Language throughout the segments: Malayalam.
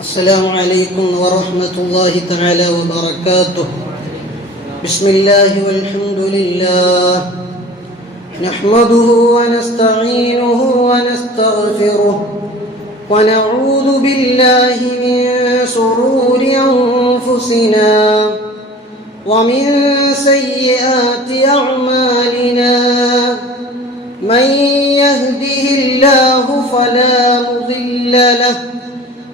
السلام عليكم ورحمة الله تعالى وبركاته. بسم الله والحمد لله. نحمده ونستعينه ونستغفره. ونعوذ بالله من شرور أنفسنا ومن سيئات أعمالنا. من يهده الله فلا مضل له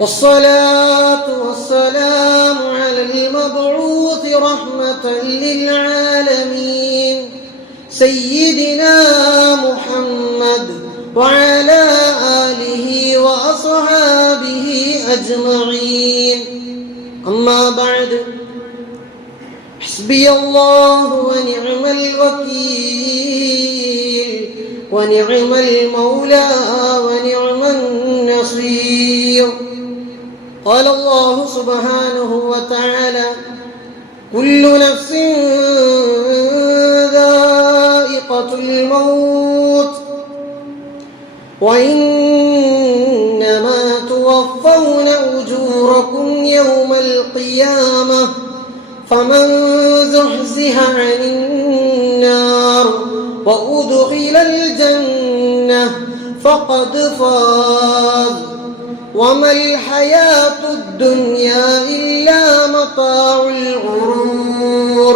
والصلاة والسلام على المبعوث رحمة للعالمين. سيدنا محمد وعلى آله وأصحابه أجمعين. أما بعد حسبي الله ونعم الوكيل ونعم المولى ونعم النصير. قال الله سبحانه وتعالى كل نفس ذائقة الموت وإنما توفون أجوركم يوم القيامة فمن زحزح عن النار وأدخل الجنة فقد فاز وما الحياة الدنيا إلا متاع الغرور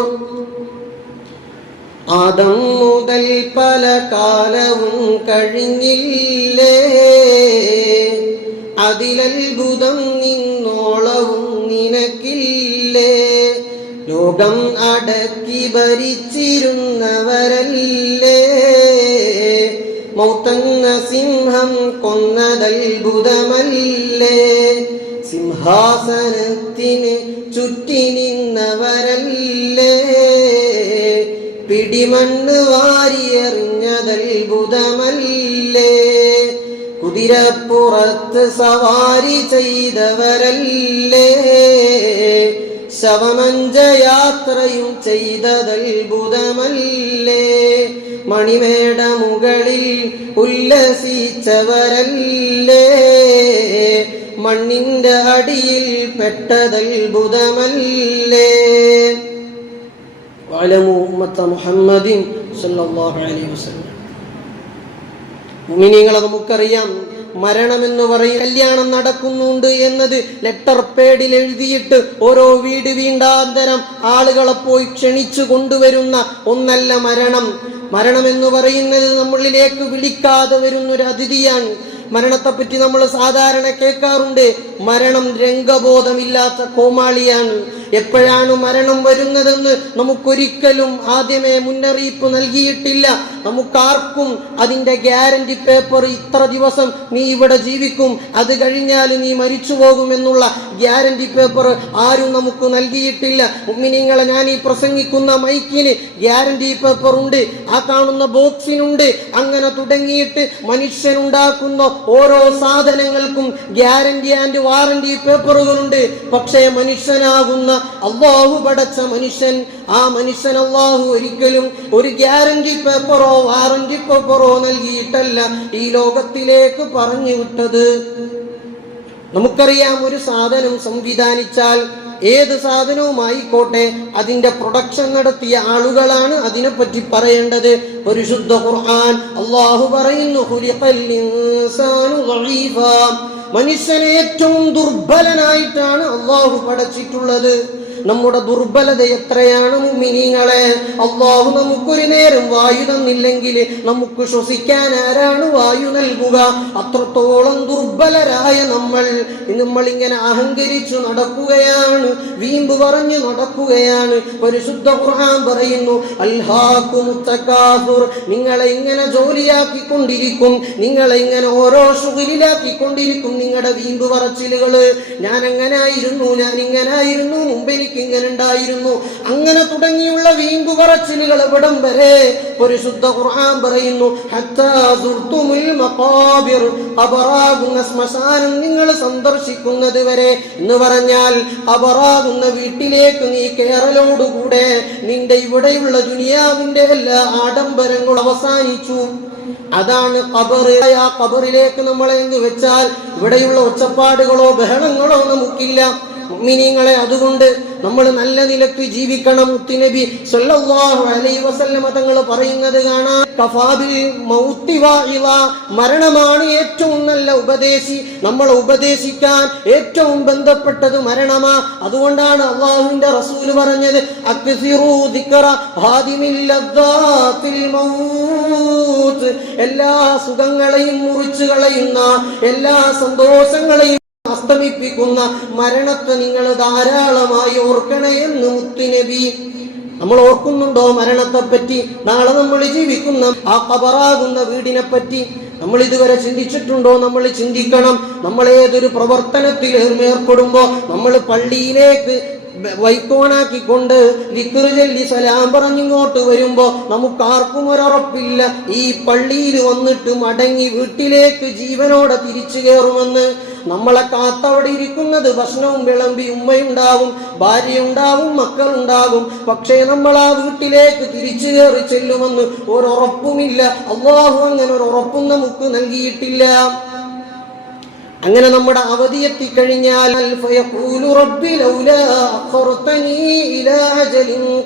ആദം മുതൽ പല കാലവും കഴിഞ്ഞില്ലേ അതിലത്ഭുതം നിന്നോളവും നിനക്കില്ലേ ലോകം അടക്കി ഭരിച്ചിരുന്നവരല്ലേ മൗത്തന്ന സിംഹം കൊന്നതത്ഭുതമല്ലേ സിംഹാസനത്തിന് ചുറ്റി നിന്നവരല്ലേ? പിടിമണ്ണ് വാരിയെറിഞ്ഞതത്ഭുതമല്ലേ കുതിരപ്പുറത്ത് സവാരി ചെയ്തവരല്ലേ? ശവമഞ്ച യാത്രയും ചെയ്തതത്ഭുതമല്ലേ മണിമേട മുകളിൽ ഉല്ലസിച്ചവരല്ലേ? മണ്ണിന്റെ അടിയിൽ പെട്ടതൽ മുഹമ്മദിൻ മുമിനികളെ നമുക്കറിയാം മരണമെന്ന് പറയും കല്യാണം നടക്കുന്നുണ്ട് എന്നത് ലെറ്റർ പേഡിൽ എഴുതിയിട്ട് ഓരോ വീട് വീണ്ടാന്തരം ആളുകളെ പോയി ക്ഷണിച്ചു കൊണ്ടുവരുന്ന ഒന്നല്ല മരണം. മരണമെന്ന് പറയുന്നത് നമ്മളിലേക്ക് വിളിക്കാതെ വരുന്ന ഒരു അതിഥിയാണ്. മരണത്തെപ്പറ്റി നമ്മൾ സാധാരണ കേൾക്കാറുണ്ട്. മരണം രംഗബോധമില്ലാത്ത കോമാളിയാണ്. എപ്പോഴാണ് മരണം വരുന്നതെന്ന് നമുക്കൊരിക്കലും ആദ്യമേ മുന്നറിയിപ്പ് നൽകിയിട്ടില്ല. നമുക്കാർക്കും അതിന്റെ ഗ്യാരണ്ടി പേപ്പർ ഇത്ര ദിവസം നീ ഇവിടെ ജീവിക്കും അത് കഴിഞ്ഞാൽ നീ മരിച്ചു പോകുമെന്നുള്ള ഗ്യാരണ്ടി പേപ്പർ ആരും നമുക്ക് നൽകിയിട്ടില്ല. ഉമ്മിനിങ്ങളെ ഞാൻ ഈ പ്രസംഗിക്കുന്ന മൈക്കിന് ഗ്യാരണ്ടി പേപ്പർ ഉണ്ട് ആ കാണുന്ന ബോക്സിനുണ്ട്. അങ്ങനെ തുടങ്ങിയിട്ട് മനുഷ്യനുണ്ടാക്കുന്ന ഓരോ സാധനങ്ങൾക്കും ഗ്യാരണ്ടി ആൻഡ് വാറണ്ടി പേപ്പറുകളുണ്ട്. പക്ഷേ മനുഷ്യനാകുന്ന അള്ളാഹു പടച്ച മനുഷ്യൻ ആ മനുഷ്യൻ അള്ളാഹു ഒരിക്കലും ഒരു ഗ്യാരണ്ടി പേപ്പറോ വാറണ്ടി പേപ്പറോ നൽകിയിട്ടല്ല ഈ ലോകത്തിലേക്ക് പറഞ്ഞു വിട്ടത് നമുക്കറിയാം ഒരു സാധനം സംവിധാനിച്ചാൽ ഏത് സാധനവുമായിക്കോട്ടെ അതിന്റെ പ്രൊഡക്ഷൻ നടത്തിയ ആളുകളാണ് അതിനെപ്പറ്റി പറയേണ്ടത് പരിശുദ്ധ ഖുർആൻ അള്ളാഹു പറയുന്നു. മനുഷ്യനെ ഏറ്റവും ദുർബലനായിട്ടാണ് അള്ളാഹു പടച്ചിട്ടുള്ളത്. നമ്മുടെ ദുർബലത എത്രയാണ് മിനിങ്ങളെ അള്ളാഹു നമുക്കൊരു നേരം വായു തന്നില്ലെങ്കിൽ നമുക്ക് ശ്വസിക്കാൻ ആരാണ് വായു നൽകുക? അത്രത്തോളം ദുർബലരായ നമ്മൾ. നമ്മൾ ഇങ്ങനെ അഹങ്കരിച്ചു നടക്കുകയാണ് വീമ്പ് പറഞ്ഞു നടക്കുകയാണ്. പരിശുദ്ധ ഖുർആൻ പറയുന്നു അൽഹാഖുമുത്തകാസുർ നിങ്ങളെ ഇങ്ങനെ ജോലിയാക്കിക്കൊണ്ടിരിക്കും നിങ്ങളെ ഇങ്ങനെ ഓരോ ഷുഗിലാക്കിക്കൊണ്ടിരിക്കും നിങ്ങളുടെ വീമ്പ് പറച്ചിലുകൾ. ഞാൻ അങ്ങനെ ആയിരുന്നു ഞാൻ ഇങ്ങനായിരുന്നു മുമ്പ് ഇങ്ങനെ ഉണ്ടായിരുന്നു അങ്ങനെ തുടങ്ങിയുള്ള വീമ്പു പറച്ചിലുകൾ എവിടം വരെ പരിശുദ്ധ ഖുർആൻ പറയുന്നു അബറാകുന്ന ശ്മശാനം നിങ്ങൾ സന്ദർശിക്കുന്നത് വരെ. എന്ന് പറഞ്ഞാൽ അബറാകുന്ന വീട്ടിലേക്ക് നീ കേറലോടുകൂടെ നിന്റെ ഇവിടെയുള്ള ദുനിയാവിന്റെ എല്ലാ ആഡംബരങ്ങളും അവസാനിച്ചു. അതാണ് കബറ് ആ കബറിലേക്ക് നമ്മളെ എന്ന് വെച്ചാൽ ഇവിടെയുള്ള ഒച്ചപ്പാടുകളോ ബഹളങ്ങളോ നമുക്കില്ല. മിനിങ്ങളെ അതുകൊണ്ട് നമ്മൾ നല്ല നിലയ്ക്ക് ജീവിക്കണം. മുത്തുനബി സല്ലല്ലാഹു അലൈഹി വസല്ലമ തങ്ങൾ പറയുന്നത് കാണാം. കഫാബിൽ മൗത്തി വാഇള മരണമാണ് ഏറ്റവും നല്ല ഉപദേശി. നമ്മളെ ഉപദേശിക്കാൻ ഏറ്റവും ബന്ധപ്പെട്ടത് മരണമാ. അതുകൊണ്ടാണ് അള്ളാഹുവിന്റെ റസൂൽ പറഞ്ഞത് അക്സിറു ദിക്റ ഹാദിമിൽ ലദ്ദാത്തിൽ മൗത്ത്. എല്ലാ സുഖങ്ങളെയും മുറിച്ചു കളയുന്ന എല്ലാ സന്തോഷങ്ങളെയും അസ്തമിപ്പിക്കുന്ന മരണത്തെ നിങ്ങൾ ധാരാളമായി ഓർക്കണേ എന്ന് നമ്മൾ ഓർക്കുന്നുണ്ടോ മരണത്തെ പറ്റി നാളെ നമ്മൾ ജീവിക്കുന്ന ആ കബറാകുന്ന വീടിനെ പറ്റി നമ്മൾ ഇതുവരെ ചിന്തിച്ചിട്ടുണ്ടോ? നമ്മൾ ചിന്തിക്കണം. നമ്മൾ ഏതൊരു പ്രവർത്തനത്തിൽ ഏർപ്പെടുമ്പോ നമ്മൾ പള്ളിയിലേക്ക് വൈക്കോണാക്കിക്കൊണ്ട് വിക്റ് ചൊല്ലി സലാം പറഞ്ഞിങ്ങോട്ട് വരുമ്പോ നമുക്ക് ആർക്കും ഒരുറപ്പില്ല. ഈ പള്ളിയിൽ വന്നിട്ട് മടങ്ങി വീട്ടിലേക്ക് ജീവനോടെ തിരിച്ചു കയറുമെന്ന് നമ്മളെ കാത്തവിടെ ഇരിക്കുന്നത് ഭക്ഷണവും വിളമ്പി ഉമ്മയുണ്ടാവും ഭാര്യയുണ്ടാവും മക്കളുണ്ടാകും പക്ഷേ നമ്മൾ ആ വീട്ടിലേക്ക് തിരിച്ചു കയറി ചെല്ലുമെന്ന് ഒരുറപ്പുമില്ല. അള്ളാഹു അങ്ങനെ ഒരു ഉറപ്പും നമുക്ക് നൽകിയിട്ടില്ല. അങ്ങനെ നമ്മുടെ അവധി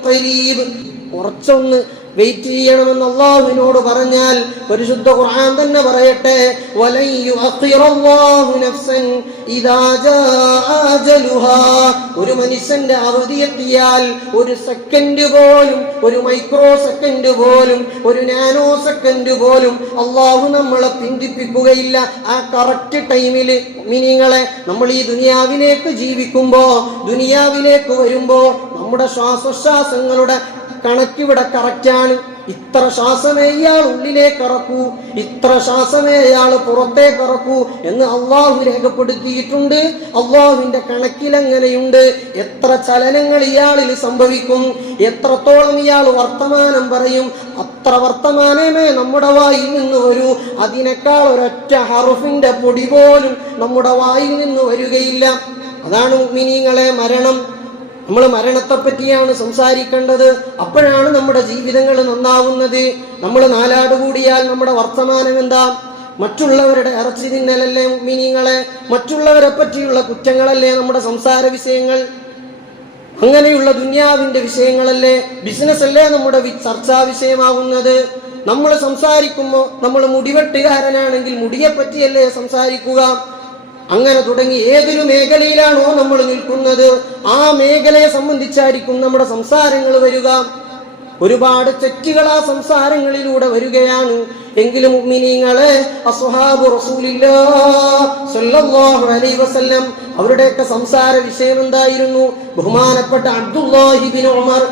ഖരീബ്. കുറച്ചൊന്ന് വെയിറ്റ് ചെയ്യണമെന്ന് അള്ളാഹുവിനോട് പറഞ്ഞാൽ പരിശുദ്ധ ഖുർആൻ തന്നെ പറയട്ടെ. ഒരു മനുഷ്യന്റെ അവധി എത്തിയാൽ ഒരു സെക്കൻഡ് പോലും ഒരു മൈക്രോ സെക്കൻഡ് പോലും ഒരു നാനോ സെക്കൻഡ് പോലും അള്ളാഹു നമ്മളെ പിന്തിപ്പിക്കുകയില്ല. ആ കറക്റ്റ് ടൈമിൽ മിനിങ്ങളെ നമ്മൾ ഈ ദുനിയാവിലേക്ക് ജീവിക്കുമ്പോ ദുനിയാവിലേക്ക് വരുമ്പോ നമ്മുടെ ശ്വാസോച്ഛ്വാസങ്ങളുടെ കണക്കിവിടെ കറക്റ്റാണ്. ഇത്ര ശ്വാസമേ ഇയാൾ ഉള്ളിലേക്ക് ഇറക്കൂ. ഇത്ര ശ്വാസമേ ഇയാൾ പുറത്തേക്ക് ഇറക്കൂ എന്ന് അള്ളാഹു രേഖപ്പെടുത്തിയിട്ടുണ്ട്. അള്ളാഹുവിന്റെ കണക്കിലെങ്ങനെയുണ്ട്? എത്ര ചലനങ്ങൾ ഇയാളിൽ സംഭവിക്കും? എത്രത്തോളം ഇയാൾ വർത്തമാനം പറയും? അത്ര വർത്തമാനമേ നമ്മുടെ വായിൽ നിന്ന് വരൂ. അതിനേക്കാൾ ഒരൊറ്റ ഹറുഫിന്റെ പൊടി പോലും നമ്മുടെ വായിൽ നിന്ന് വരികയില്ല. അതാണ് മിനിങ്ങളെ മരണം. നമ്മൾ മരണത്തെ പറ്റിയാണ് സംസാരിക്കേണ്ടത്. അപ്പോഴാണ് നമ്മുടെ ജീവിതങ്ങൾ നന്നാവുന്നത്. നമ്മൾ നാലാട് കൂടിയാൽ നമ്മുടെ വർത്തമാനം എന്താ? മറ്റുള്ളവരുടെ ഇറച്ചി തിന്നലല്ലേ മീനിങ്ങളെ മറ്റുള്ളവരെ പറ്റിയുള്ള കുറ്റങ്ങളല്ലേ നമ്മുടെ സംസാര വിഷയങ്ങൾ? അങ്ങനെയുള്ള ദുന്യാവിന്റെ വിഷയങ്ങളല്ലേ ബിസിനസ് അല്ലേ നമ്മുടെ ചർച്ചാ വിഷയമാകുന്നത് നമ്മൾ സംസാരിക്കുമ്പോൾ നമ്മൾ മുടിവെട്ടുകാരനാണെങ്കിൽ മുടിയെ പറ്റിയല്ലേ സംസാരിക്കുക? അങ്ങനെ തുടങ്ങി ഏതൊരു മേഖലയിലാണോ നമ്മൾ നിൽക്കുന്നത് ആ മേഖലയെ സംബന്ധിച്ചായിരിക്കും നമ്മുടെ സംസാരങ്ങൾ വരിക. ഒരുപാട് ചെറ്റുകൾ ആ സംസാരങ്ങളിലൂടെ വരികയാണ്. എങ്കിലും മുഅ്മിനീങ്ങളെ അസ്ഹാബു അലൈഹി വസല്ലം അവരുടെയൊക്കെ സംസാര വിഷയം എന്തായിരുന്നു? ബഹുമാനപ്പെട്ട അബ്ദുല്ലാഹിബിൻ ഉമർ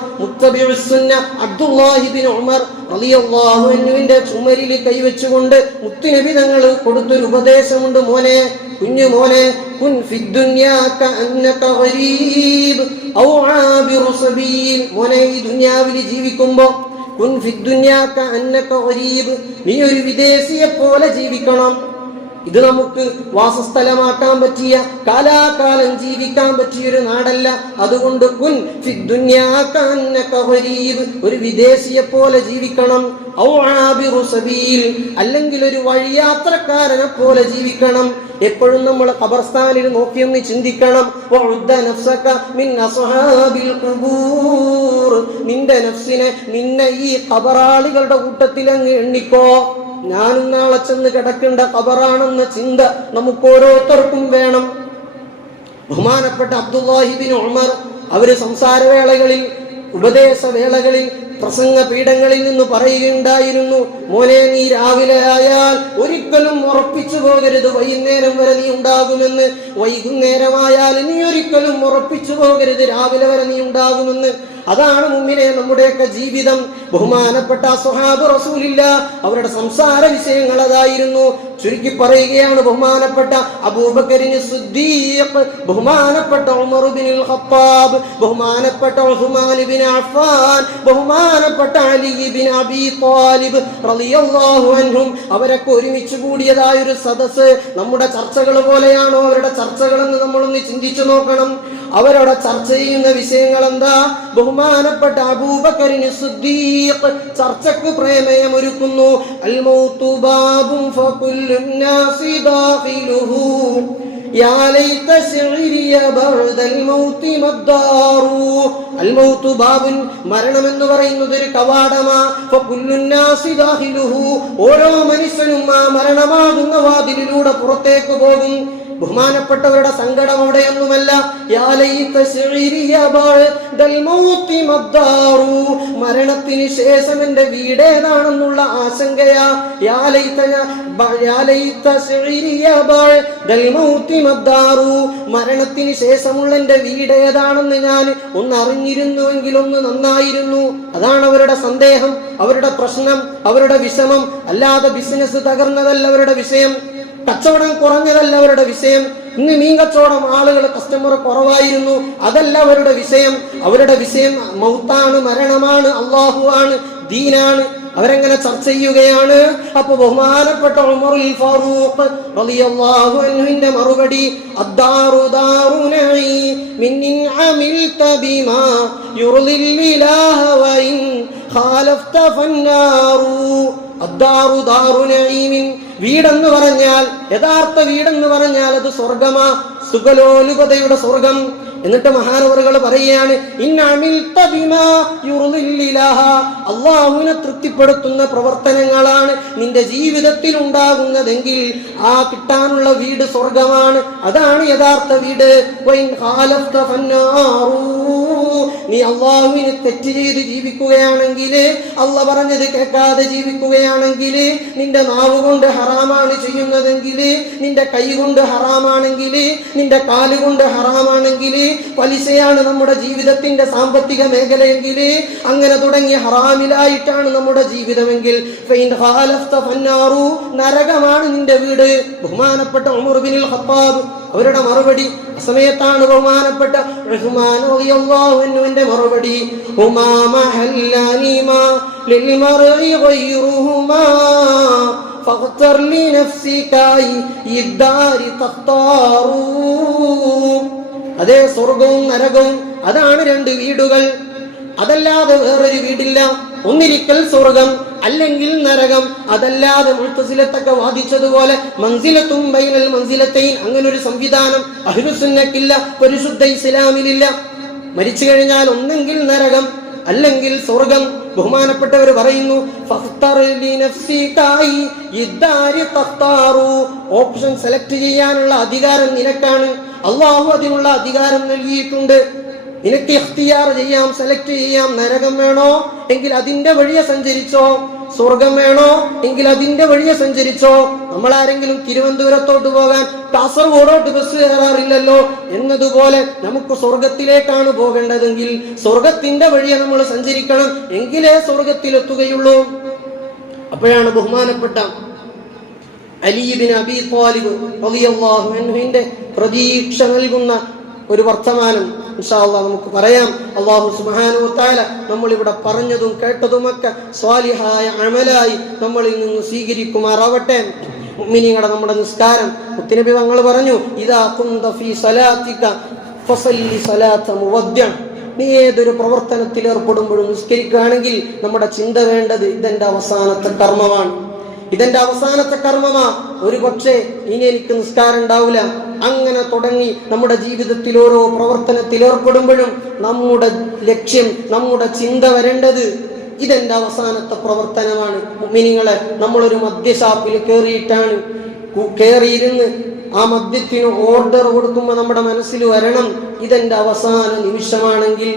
ഉമർ റളിയല്ലാഹു അൻഹുവിന്റെ ചുമരിൽ കൈവച്ചുകൊണ്ട് മുത്തുനബി തങ്ങൾ കൊടുത്തൊരു ഉപദേശമുണ്ട് മോനെ. കുഞ്ഞു മോനെ കുൻ മോനെ ഈ ദുനിയാവിൽ ജീവിക്കുമ്പോ കുൻ ഗരീബ് നീ ഒരു വിദേശിയെ പോലെ ജീവിക്കണം. ഇത് നമുക്ക് വാസസ്ഥലമാക്കാൻ പറ്റിയ കാലാകാലം ജീവിക്കാൻ പറ്റിയ ഒരു നാടല്ല. അതുകൊണ്ട് കുൻ ഒരു വിദേശിയെ പോലെ ജീവിക്കണം അല്ലെങ്കിൽ ഒരു വഴിയാത്രക്കാരനെ പോലെ ജീവിക്കണം. എപ്പോഴും നമ്മൾ ഖബർസ്ഥാനിൽ നോക്കിയൊന്ന് ചിന്തിക്കണം. നിന്റെ നഫ്സിനെ നിന്നെ ഈ ഖബറാളികളുടെ കൂട്ടത്തിൽ അങ്ങ് എണ്ണിക്കോ. ഞാനും നാളെ ചെന്ന് കിടക്കേണ്ട കബറാണെന്ന ചിന്ത നമുക്ക് ഓരോരുത്തർക്കും വേണം. ബഹുമാനപ്പെട്ട അബ്ദുല്ലാഹിബിൻ ഉമർ അവർ സംസാരവേളകളിൽ ഉപദേശവേളകളിൽ പ്രസംഗ പീഠങ്ങളിൽ നിന്ന് പറയുകയുണ്ടായിരുന്നു മോനെ നീ രാവിലെ ആയാൽ ഒരിക്കലും ഉറപ്പിച്ചു പോകരുത്. വൈകുന്നേരം വരെ നീ ഉണ്ടാകുമെന്ന്. വൈകുന്നേരമായാൽ നീ ഒരിക്കലും ഉറപ്പിച്ചു പോകരുത്. രാവിലെ വരെ നീ ഉണ്ടാകുമെന്ന്. അതാണ് മുമ്പിനെ നമ്മുടെയൊക്കെ ജീവിതം. ബഹുമാനപ്പെട്ട സുഹാബ് റസൂലില്ല അവരുടെ സംസാര വിഷയങ്ങൾ അതായിരുന്നു. ചുരുക്കി പറയുകയാണ് ബഹുമാനപ്പെട്ട അബൂബക്കരിന് ബഹുമാനപ്പെട്ട ഉമർ ബിൻ ഖത്താബ് ബഹുമാനപ്പെട്ട ഉസ്മാൻ അഫാൻ ബഹുമാനപ്പെട്ട അലി ബിൻ അബി ത്വാലിബ് റളിയല്ലാഹു അൻഹും. അവരൊക്കെ ഒരുമിച്ച് കൂടിയതായ ഒരു സദസ്സ്. നമ്മുടെ ചർച്ചകൾ പോലെയാണോ അവരുടെ ചർച്ചകളെന്ന് നമ്മളൊന്ന് ചിന്തിച്ചു നോക്കണം. അവരുടെ ചർച്ച ചെയ്യുന്ന വിഷയങ്ങൾ എന്താ ബഹുമാനപ്പെട്ട അബൂബക്കരിന് സുദ്ദീഖ് ചർച്ചക്ക് പ്രമേയം ഒരുക്കുന്നു അൽ മൗതു ബാബും ഫകുല്ലുൻ നാസി ദാഖിലുഹു. യാ ലൈത ശിഅരിയ ബഅദൽ മൗതി മദ്ദാറു. അൽ മൗതു ബാബുൻ മരണം എന്ന് പറയുന്നത് ഒരു കവാടമാ. ഓരോ മനുഷ്യനും ആ മരണമാകുന്ന വാതിലിലൂടെ പുറത്തേക്ക് പോകും. ബഹുമാനപ്പെട്ടവരുടെ സങ്കടം അവിടെയൊന്നുമല്ല. മരണത്തിന് ശേഷം എന്റെ വീടേതാണെന്നുള്ള ആശങ്കയാ. മരണത്തിന് ശേഷമുള്ള എന്റെ വീട് ഏതാണെന്ന് ഞാൻ ഒന്ന് അറിഞ്ഞിരുന്നുവെങ്കിൽ ഒന്ന് നന്നായിരുന്നു. അതാണ് അവരുടെ സന്ദേഹം അവരുടെ പ്രശ്നം അവരുടെ വിഷമം. അല്ലാതെ ബിസിനസ് തകർന്നതല്ല അവരുടെ വിഷയം. കച്ചവടം കുറഞ്ഞതല്ല അവരുടെ വിഷയം. ഇന്ന് മീൻ കച്ചവടം ആളുകൾ കസ്റ്റമർ കുറവായിരുന്നു. അതല്ല അവരുടെ വിഷയം. അവരുടെ വിഷയം മൗത്താണ് മരണമാണ് അള്ളാഹു ആണ് ദീനാണ്. അവരെങ്ങനെ ചർച്ച ചെയ്യുകയാണ്. അപ്പൊ ബഹുമാനപ്പെട്ട ഉമറുൽ ഫാറൂഖ് റളിയല്ലാഹു അൻഹുവിന്റെ മറുപടി അദ്ദാറു ഖാലഫ്ത വീടെന്ന് പറഞ്ഞാൽ യഥാർത്ഥ വീടെന്ന് പറഞ്ഞാൽ അത് സ്വർഗമാ സുഖലോലുപതയുടെ സ്വർഗം. എന്നിട്ട് മഹാനവറുകൾ പറയുകയാണ്. അള്ളാഹുവിനെ തൃപ്തിപ്പെടുത്തുന്ന പ്രവർത്തനങ്ങളാണ് നിന്റെ ജീവിതത്തിൽ ഉണ്ടാകുന്നതെങ്കിൽ ആ കിട്ടാനുള്ള വീട് സ്വർഗമാണ് അതാണ് യഥാർത്ഥ വീട്. നീ അള്ളാഹുവിനെ തെറ്റ് ചെയ്ത് ജീവിക്കുകയാണെങ്കിൽ അള്ള പറഞ്ഞത് കേൾക്കാതെ ജീവിക്കുകയാണെങ്കിൽ നിന്റെ നാവ് കൊണ്ട് ഹറാമാണ് ചെയ്യുന്നതെങ്കിൽ നിന്റെ കൈ കൊണ്ട് ഹറാമാണെങ്കിൽ നിന്റെ കാൽ കൊണ്ട് ഹറാമാണെങ്കിൽ പലിശയാണ് നമ്മുടെ ജീവിതത്തിന്റെ സാമ്പത്തിക മേഖലയെങ്കിൽ അങ്ങനെ തുടങ്ങിയ ഹറാമിലായിട്ടാണ് നമ്മുടെ ജീവിതമെങ്കിൽ ഫൈൻ ഖാലഫ്ത ഫന്നാറു നരകമാണ് നിന്റെ വീട് ബഹുമാനപ്പെട്ട ഉമർ ബിനുൽ ഖത്താബ് അവരുടെ മറുപടി സമയത്താണ് ബഹുമാനപ്പെട്ട ഉസ്മാൻ റളിയല്ലാഹു അൻഹുവിന്റെ മറുപടി ഉമാമ ഹല്ലാനിമാ ലിൽമർഇ ഗൈറുഹുമാ فاغتر لنفسك أي الدار تختاروا അതേ സ്വർഗവും നരകവും അതാണ് രണ്ട് വീടുകൾ. അതല്ലാതെ വേറൊരു വീടില്ല. ഒന്നിരിക്കൽ സ്വർഗം അല്ലെങ്കിൽ നരകം. അതല്ലാതെ മുഴുത്തസിലത്തൊക്കെ വാദിച്ചതുപോലെ മൻസിലത്തും ബൈനൽ മൻസിലത്തെയും അങ്ങനെ ഒരു സംവിധാനം അഹിരുസുന്നക്കില്ല പരിശുദ്ധ ഇസ്ലാമിലില്ല. മരിച്ചു കഴിഞ്ഞാൽ ഒന്നെങ്കിൽ നരകം അല്ലെങ്കിൽ സ്വർഗം. ബഹുമാനപ്പെട്ടവർ പറയുന്നു. ഓപ്ഷൻ സെലക്ട് ചെയ്യാനുള്ള അധികാരം നിനക്കാണ്. അള്ളാഹു അതിനുള്ള അധികാരം നൽകിയിട്ടുണ്ട്. നിനക്ക് ഇഖ്തിയാർ ചെയ്യാം സെലക്ട് ചെയ്യാം നരകം വേണോ? എങ്കിൽ അതിന്റെ വഴിയെ സഞ്ചരിച്ചോ? സ്വർഗം വേണോ? എങ്കിൽ അതിന്റെ വഴിയെ സഞ്ചരിച്ചോ? നമ്മൾ ആരെങ്കിലും തിരുവനന്തപുരത്തോട്ട് പോകാൻ കാസർഗോഡോട്ട് ബസ് കയറാറില്ലല്ലോ? എന്നതുപോലെ നമുക്ക് സ്വർഗത്തിലേക്കാണ് പോകേണ്ടതെങ്കിൽ സ്വർഗത്തിന്റെ വഴിയെ നമ്മൾ സഞ്ചരിക്കണം. എങ്കിലേ സ്വർഗത്തിലെത്തുകയുള്ളൂ. അപ്പോഴാണ് ബഹുമാനപ്പെട്ട അലീബിൻ അബി ത്വാലിബ് റളിയല്ലാഹു അൻഹുവിന്റെ പ്രതീക്ഷ നൽകുന്ന ഒരു വർത്തമാനം നമുക്ക് പറയാം. അള്ളാഹു നമ്മൾ ഇവിടെ പറഞ്ഞതും കേട്ടതുമൊക്കെ സ്വാലിഹായ അമലായി നമ്മളിൽ നിന്ന് സ്വീകരിക്കുമാറാവട്ടെ. ഉമ്മിനിയുടെ നമ്മുടെ നിസ്കാരം. മുത്തിനബി തങ്ങൾ പറഞ്ഞു ഇതാ കുന്തഫി സലാത്തിക ഫസല്ലി സലാത്ത മുവദ്ദിഅ നീ ഏതൊരു പ്രവർത്തനത്തിൽ ഏർപ്പെടുമ്പോഴും നിസ്കരിക്കുകയാണെങ്കിൽ നമ്മുടെ ചിന്ത വേണ്ടത് ഇതെന്റെ അവസാനത്തെ കർമ്മമാണ്. ഇതെന്റെ അവസാനത്തെ കർമ്മമാ. ഒരു പക്ഷേ ഇനി എനിക്ക് നിസ്കാരം ഉണ്ടാവില്ല. അങ്ങനെ തുടങ്ങി നമ്മുടെ ജീവിതത്തിൽ ഓരോ പ്രവർത്തനത്തിൽ ഏർപ്പെടുമ്പോഴും നമ്മുടെ ലക്ഷ്യം നമ്മുടെ ചിന്ത വരേണ്ടത് ഇതെന്റെ അവസാനത്തെ പ്രവർത്തനമാണ്. മിനിങ്ങളെ നമ്മളൊരു മദ്യഷാപ്പിൽ കയറിയിട്ടാണ് കയറിയിരുന്ന് ആ മദ്യത്തിന് ഓർഡർ കൊടുക്കുമ്പോൾ നമ്മുടെ മനസ്സിൽ വരണം. ഇതെന്റെ അവസാന നിമിഷമാണെങ്കിൽ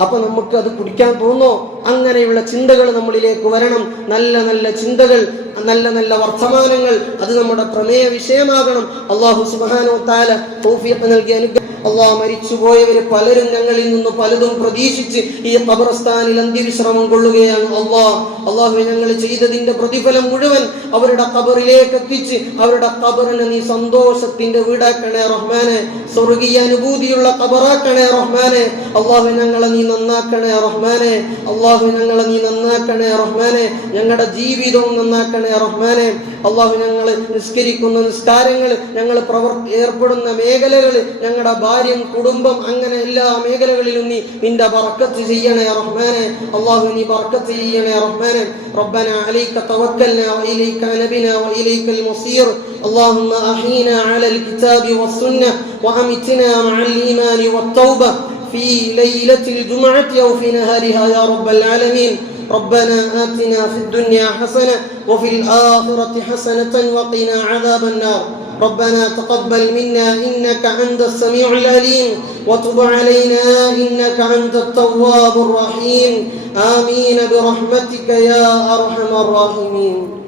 അപ്പൊ നമുക്ക് അത് കുടിക്കാൻ തോന്നോ? അങ്ങനെയുള്ള ചിന്തകൾ നമ്മളിലേക്ക് വരണം. നല്ല നല്ല ചിന്തകൾ നല്ല നല്ല വർത്തമാനങ്ങൾ അത് നമ്മുടെ പ്രമേയ വിഷയമാകണം. അള്ളാഹു സുബാനോ താല തൗഫീഖ് നൽകി അനുഗ്രഹം. അള്ളാഹ് മരിച്ചുപോയവര് പലരും ഞങ്ങളിൽ നിന്ന് പലതും പ്രതീക്ഷിച്ച് ഈ ഖബർസ്ഥാനിൽ അന്ത്യവിശ്രമം കൊള്ളുകയാണ് അള്ളാഹ്. അള്ളാഹു ഞങ്ങൾ ചെയ്തതിന്റെ പ്രതിഫലം മുഴുവൻ അവരുടെ ഖബറിലേക്ക് എത്തിച്ച് അവരുടെ ഖബറിനെ നീ സന്തോഷത്തിന്റെ വീടാക്കണേ റഹ്മാനെ. സ്വർഗീയ അനുഭൂതിയുള്ള ഖബറാക്കണേ റഹ്മാനെ. അള്ളാഹു ഞങ്ങളെ നീ നന്നാക്കണേ റഹ്മാനെ അള്ളാഹു ഞങ്ങളെ നീ നന്നാക്കണേ റഹ്മാനെ ഞങ്ങളുടെ ജീവിതവും നന്നാക്കണേ റഹ്മാനെ അള്ളാഹു ഞങ്ങൾ നിസ്കരിക്കുന്ന നിസ്കാരങ്ങൾ ഞങ്ങൾ പ്രവർ ഏർപ്പെടുന്ന മേഖലകൾ ഞങ്ങളുടെ ഭാര്യം കുടുംബം അങ്ങനെ എല്ലാ മേഖലകളിലും നീ നിന്റെ ബർക്കത്ത് ചെയ്യണേ റഹ്മാനെ അള്ളാഹു നീ ബർക്കത്ത് ചെയ്യണേ റഹ്മാനെ ربنا عليك توكلنا وإليك نبنا وإليك المصير اللهم أحينا على الكتاب والسنة وأمتنا مع الإيمان والتوبة في ليلة الجمعة أو في نهارها يا رب العالمين. ربنا آتنا في الدنيا حسنة وفي الآخرة حسنة وقنا عذاب النار. ربنا تقبل منا إنك أنت السميع العليم وتب علينا إنك أنت التواب الرحيم. آمين برحمتك يا أرحم الراحمين.